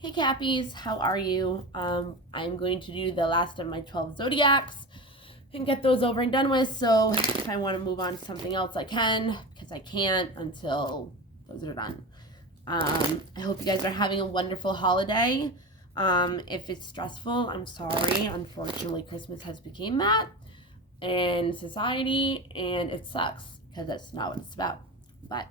Hey Cappies, how are you? I'm going to do the last of my 12 zodiacs and get those over and done with. So if I want to move on to something else, I can, because I can't until those are done. I hope you guys are having a wonderful holiday. If it's stressful, I'm sorry. Unfortunately, Christmas has become that in society, and it sucks because that's not what it's about. But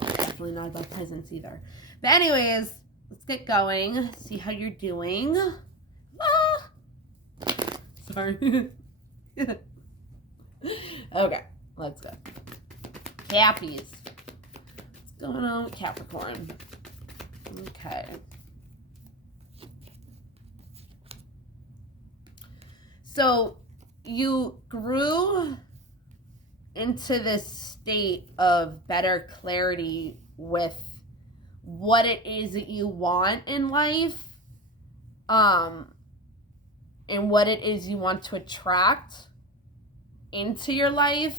definitely not about presents either. But anyways, let's get going. See how you're doing. Ah! Sorry. Okay, let's go. Cappies. What's going on with Capricorn? Okay. So you grew into this state of better clarity with what it is that you want in life, and what it is you want to attract into your life.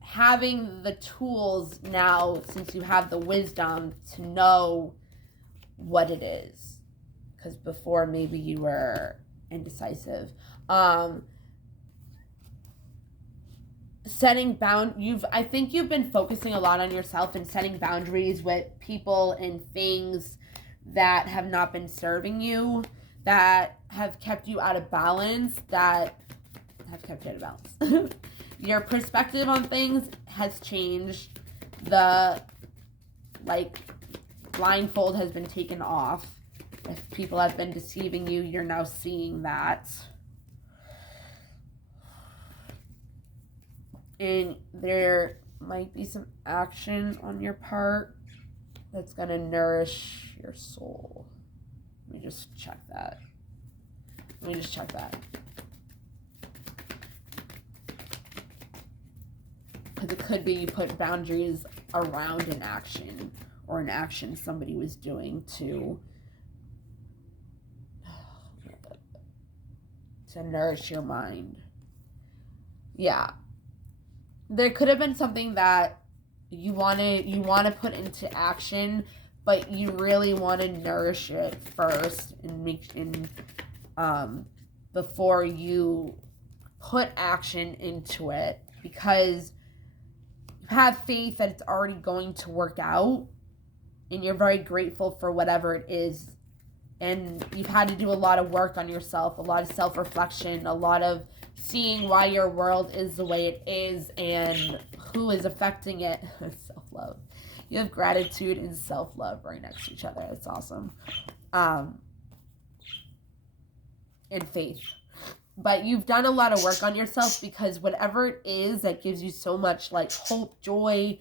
Having the tools now, since you have the wisdom to know what it is, because before maybe you were indecisive. I think you've been focusing a lot on yourself and setting boundaries with people and things that have not been serving you, that have kept you out of balance, Your perspective on things has changed. The blindfold has been taken off. If people have been deceiving you, you're now seeing that. And there might be some action on your part that's going to nourish your soul. Let me just check that. Because it could be you put boundaries around an action, or an action somebody was doing to nourish your mind. Yeah. There could have been something that you want to put into action, but you really want to nourish it first before you put action into it, because you have faith that it's already going to work out, and you're very grateful for whatever it is. And you've had to do a lot of work on yourself, a lot of self-reflection, a lot of seeing why your world is the way it is and who is affecting it. Self-love. You have gratitude and self-love right next to each other. It's awesome. And faith. But you've done a lot of work on yourself, because whatever it is that gives you so much hope, joy,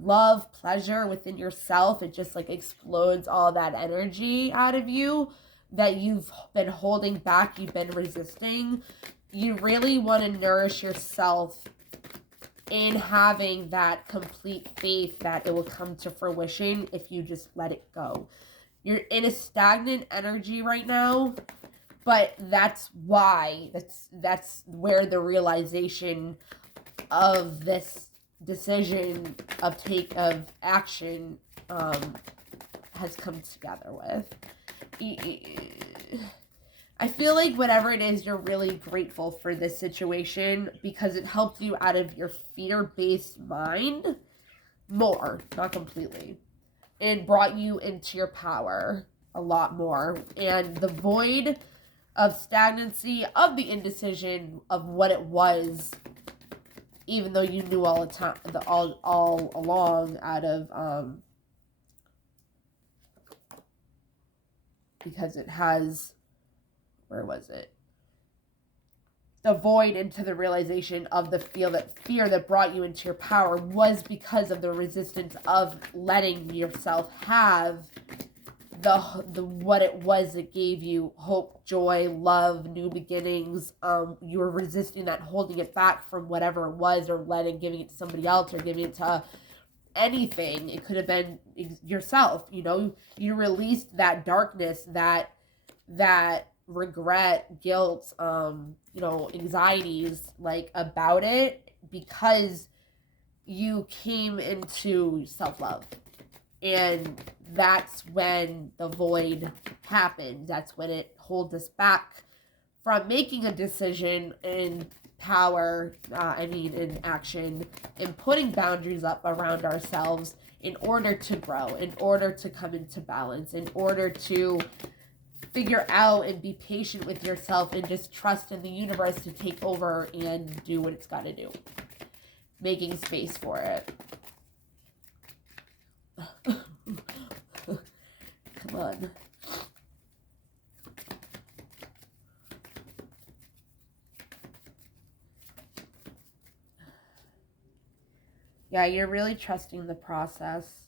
love, pleasure within yourself, it just explodes all that energy out of you that you've been holding back, you've been resisting. You really want to nourish yourself in having that complete faith that it will come to fruition if you just let it go. You're in a stagnant energy right now, but that's why, that's where the realization of this decision of action has come together with. I feel like whatever it is, you're really grateful for this situation, because it helped you out of your fear-based mind more, not completely, and brought you into your power a lot more. And the void of stagnancy, of the indecision of what it was, even though you knew all the time, all along, out of because it has, where was it? The void into the realization of the fear that brought you into your power was because of the resistance of letting yourself have the what it was that gave you hope, joy, love, new beginnings. You were resisting that, holding it back from whatever it was, or giving it to somebody else, or giving it to anything. It could have been yourself. You released that darkness, that regret, guilt, anxieties about it, because you came into self-love. And that's when the void happens. That's when it holds us back from making a decision in power, in action, in putting boundaries up around ourselves in order to grow, in order to come into balance, in order to figure out and be patient with yourself and just trust in the universe to take over and do what it's got to do. Making space for it. Come on. Yeah, you're really trusting the process,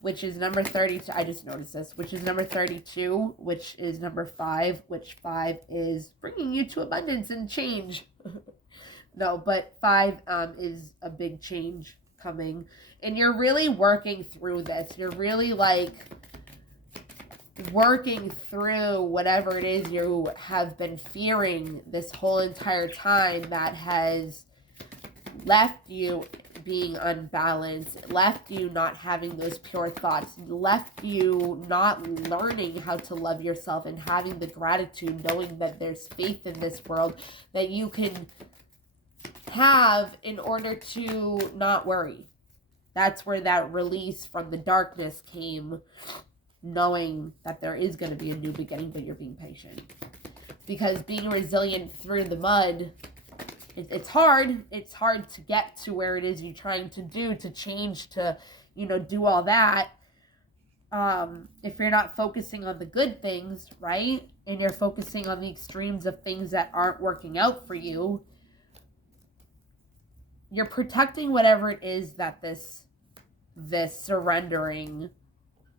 which is number 32. I just noticed this, which is number 32, which is number 5, which 5 is bringing you to abundance and change. No, but 5 is a big change coming. And you're really working through this. You're really like working through whatever it is you have been fearing this whole entire time that has left you being unbalanced, left you not having those pure thoughts, left you not learning how to love yourself and having the gratitude, knowing that there's faith in this world that you can have in order to not worry. That's where that release from the darkness came, knowing that there is going to be a new beginning, but you're being patient. Because being resilient through the mud, it's hard. It's hard to get to where it is you're trying to do, to change, to, do all that. If you're not focusing on the good things, right? And you're focusing on the extremes of things that aren't working out for you, you're protecting whatever it is that this surrendering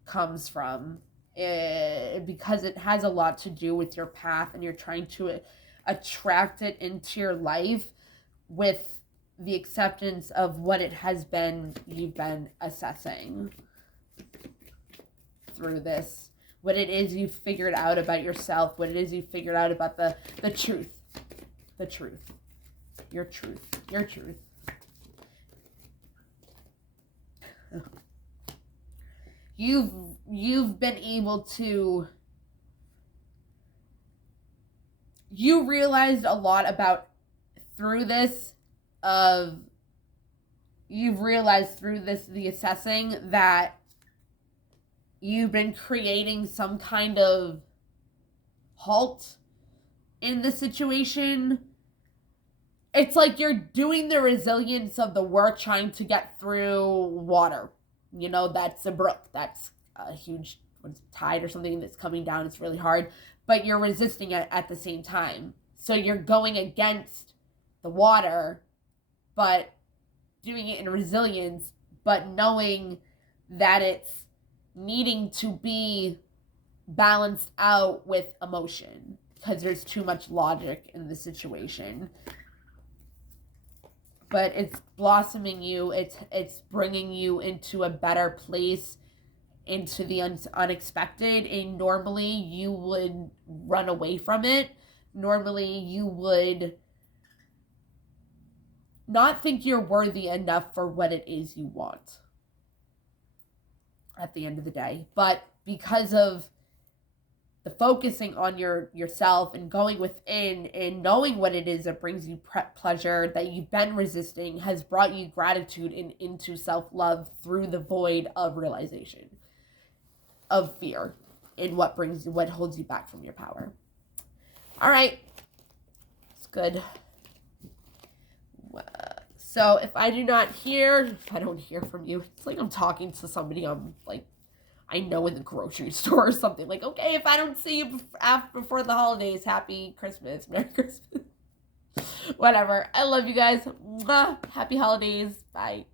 comes from, because it has a lot to do with your path, and you're trying to attract it into your life with the acceptance of what it has been you've been assessing through this, what it is you've figured out about yourself, what it is you've figured out about the truth, your truth. You've been able to, you realized a lot about through this, you've realized through this, the assessing, that you've been creating some kind of halt in the situation. It's like you're doing the resilience of the work trying to get through water. That's a brook. That's a huge tide or something that's coming down. It's really hard. But you're resisting it at the same time. So you're going against the water, but doing it in resilience, but knowing that it's needing to be balanced out with emotion because there's too much logic in the situation. But it's blossoming you. It's bringing you into a better place, into the unexpected. And normally you would run away from it. Normally you would not think you're worthy enough for what it is you want at the end of the day. But because of the focusing on yourself and going within and knowing what it is that brings you pleasure, that you've been resisting, has brought you gratitude and into self-love through the void of realization, of fear, and what holds you back from your power. All right. It's good. So if I don't hear from you, it's like I'm talking to somebody I know in the grocery store or something. Like, okay, if I don't see you before the holidays, happy Christmas, Merry Christmas. Whatever. I love you guys. Mwah. Happy holidays. Bye.